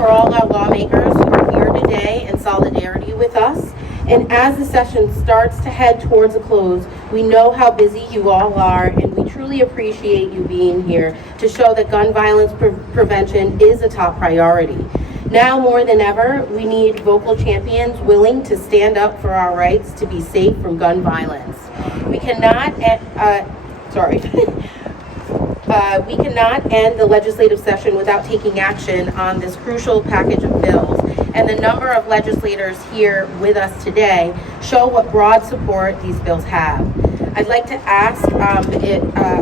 for all our lawmakers who are here today in solidarity with us. And as the session starts to head towards a close, we know how busy you all are, and we truly appreciate you being here to show that gun violence prevention is a top priority. Now more than ever, we need vocal champions willing to stand up for our rights to be safe from gun violence. We cannot we cannot end the legislative session without taking action on this crucial package of bills. And the number of legislators here with us today show what broad support these bills have. I'd like to ask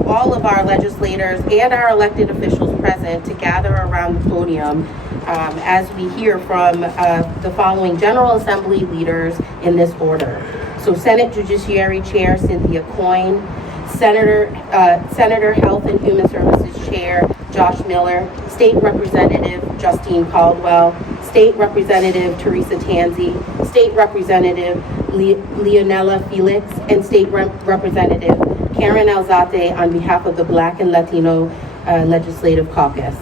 all of our legislators and our elected officials present to gather around the podium as we hear from the following General Assembly leaders in this order. So Senate Judiciary Chair Cynthia Coyne, Senator Health and Human Services Chair Josh Miller, State Representative Justine Caldwell, State Representative Teresa Tanzi, State Representative Leonella Felix, and State Representative Karen Alzate on behalf of the Black and Latino Legislative Caucus.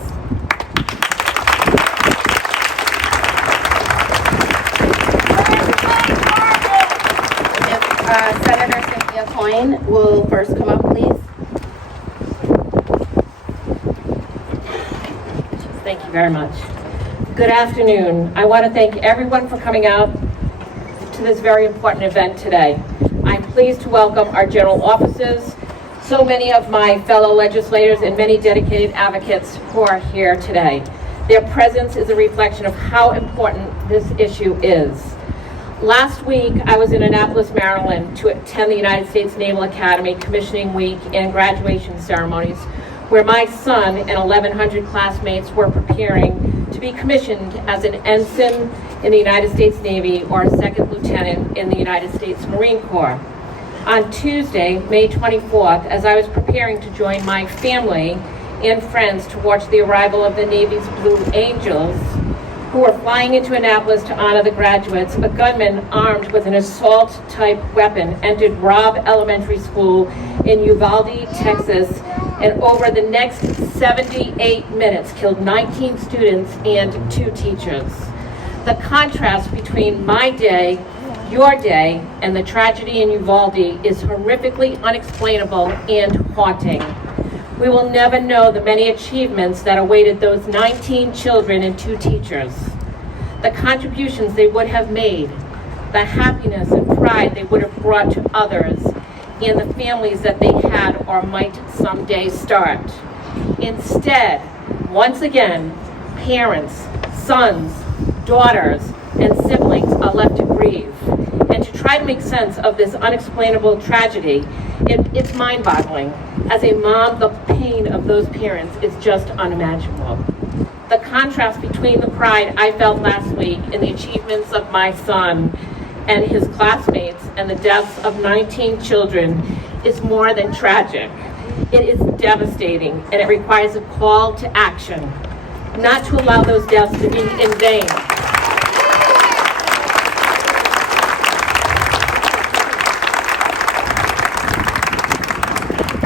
Senator Cynthia Coyne will first come up, please. Thank you very much. Good afternoon. I want to thank everyone for coming out to this very important event today. I'm pleased to welcome our general officers, so many of my fellow legislators, and many dedicated advocates who are here today. Their presence is a reflection of how important this issue is. Last week, I was in Annapolis, Maryland to attend the United States Naval Academy Commissioning Week and graduation ceremonies, where my son and 1,100 classmates were preparing to be commissioned as an ensign in the United States Navy or a second lieutenant in the United States Marine Corps. On Tuesday, May 24th, as I was preparing to join my family and friends to watch the arrival of the Navy's Blue Angels, who were flying into Annapolis to honor the graduates, a gunman armed with an assault-type weapon entered Robb Elementary School in Uvalde, Texas, and over the next 78 minutes killed 19 students and 2 teachers. The contrast between my day, your day, and the tragedy in Uvalde is horrifically unexplainable and haunting. We will never know the many achievements that awaited those 19 children and 2 teachers, the contributions they would have made, the happiness and pride they would have brought to others, and the families that they had or might someday start. Instead, once again, parents, sons, daughters, and siblings are left to grieve. And to try to make sense of this unexplainable tragedy, it's mind-boggling. As a mom, the pain of those parents is just unimaginable. The contrast between the pride I felt last week in the achievements of my son and his classmates and the deaths of 19 children is more than tragic. It is devastating, and it requires a call to action, not to allow those deaths to be in vain.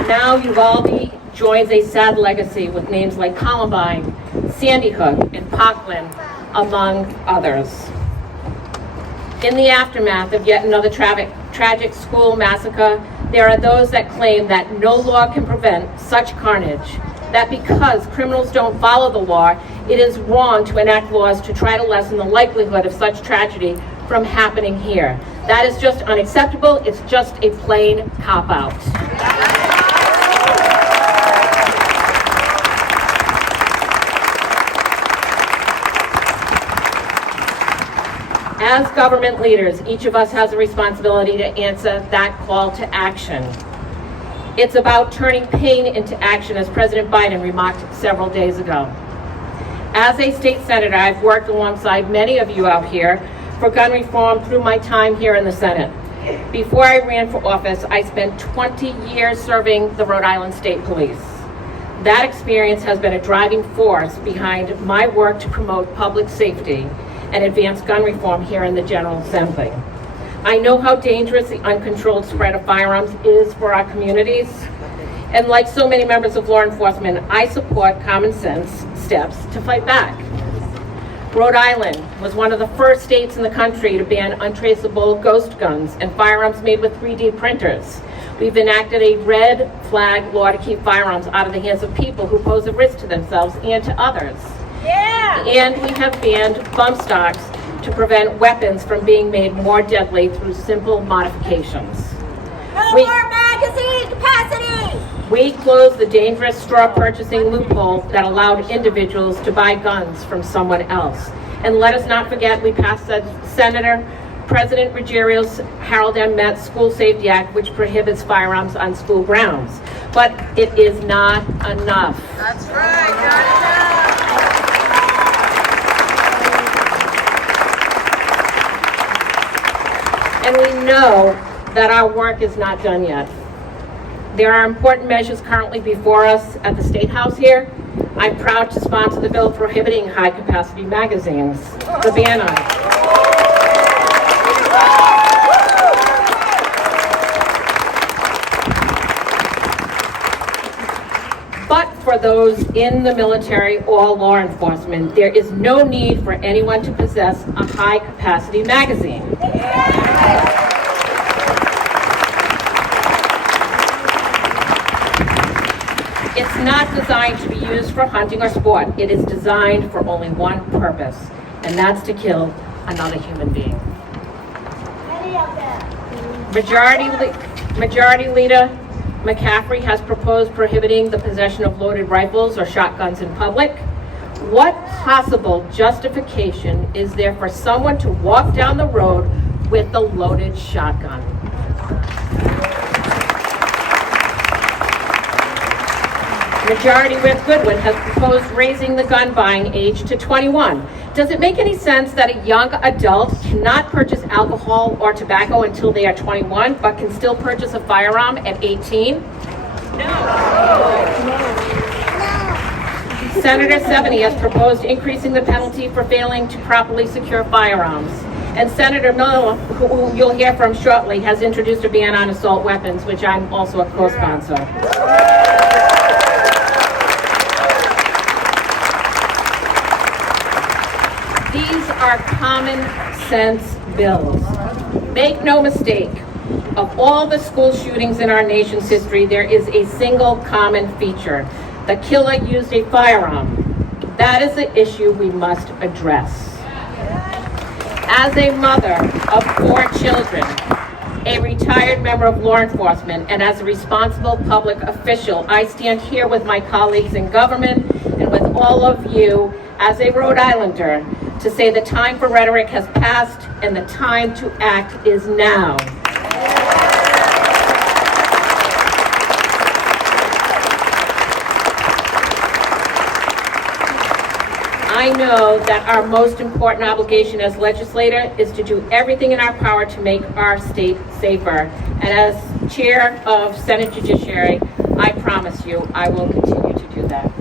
Now Uvalde joins a sad legacy with names like Columbine, Sandy Hook, and Parkland, among others. In the aftermath of yet another tragic school massacre, there are those that claim that no law can prevent such carnage, that because criminals don't follow the law, it is wrong to enact laws to try to lessen the likelihood of such tragedy from happening here. That is just unacceptable. It's just a plain cop-out. As government leaders, each of us has a responsibility to answer that call to action. It's about turning pain into action, as President Biden remarked several days ago. As a state senator, I've worked alongside many of you out here for gun reform through my time here in the Senate. Before I ran for office, I spent 20 years serving the Rhode Island State Police. That experience has been a driving force behind my work to promote public safety and advance gun reform here in the General Assembly. I know how dangerous the uncontrolled spread of firearms is for our communities, and like so many members of law enforcement, I support common sense steps to fight back. Rhode Island was one of the first states in the country to ban untraceable ghost guns and firearms made with 3D printers. We've enacted a red flag law to keep firearms out of the hands of people who pose a risk to themselves and to others. Yeah! And we have banned bump stocks to prevent weapons from being made more deadly through simple modifications. No more magazine capacity! We closed the dangerous straw purchasing loophole that allowed individuals to buy guns from someone else. And let us not forget, we passed Senator President Ruggiero's Harold M. Metz School Safety Act, which prohibits firearms on school grounds. But it is not enough. That's right, not enough. And we know that our work is not done yet. There are important measures currently before us at the State House here. I'm proud to sponsor the bill prohibiting high-capacity magazines, the ban on it. But for those in the military or law enforcement, there is no need for anyone to possess a high-capacity magazine. It's not designed to be used for hunting or sport. It is designed for only one purpose, and that's to kill another human being. Majority Leader McCaffrey has proposed prohibiting the possession of loaded rifles or shotguns in public. What possible justification is there for someone to walk down the road with a loaded shotgun? Majority Whip Goodwin has proposed raising the gun buying age to 21. Does it make any sense that a young adult cannot purchase alcohol or tobacco until they are 21, but can still purchase a firearm at 18? No. Senator Seveny has proposed increasing the penalty for failing to properly secure firearms. And Senator Miller, who you'll hear from shortly, has introduced a ban on assault weapons, which I'm also a co-sponsor. These are common sense bills. Make no mistake, of all the school shootings in our nation's history, there is a single common feature. The killer used a firearm. That is the issue we must address. As a mother of 4 children, a retired member of law enforcement, and as a responsible public official, I stand here with my colleagues in government and with all of you as a Rhode Islander to say the time for rhetoric has passed and the time to act is now. I know that our most important obligation as legislator is to do everything in our power to make our state safer. And as chair of Senate Judiciary, I promise you I will continue to do that.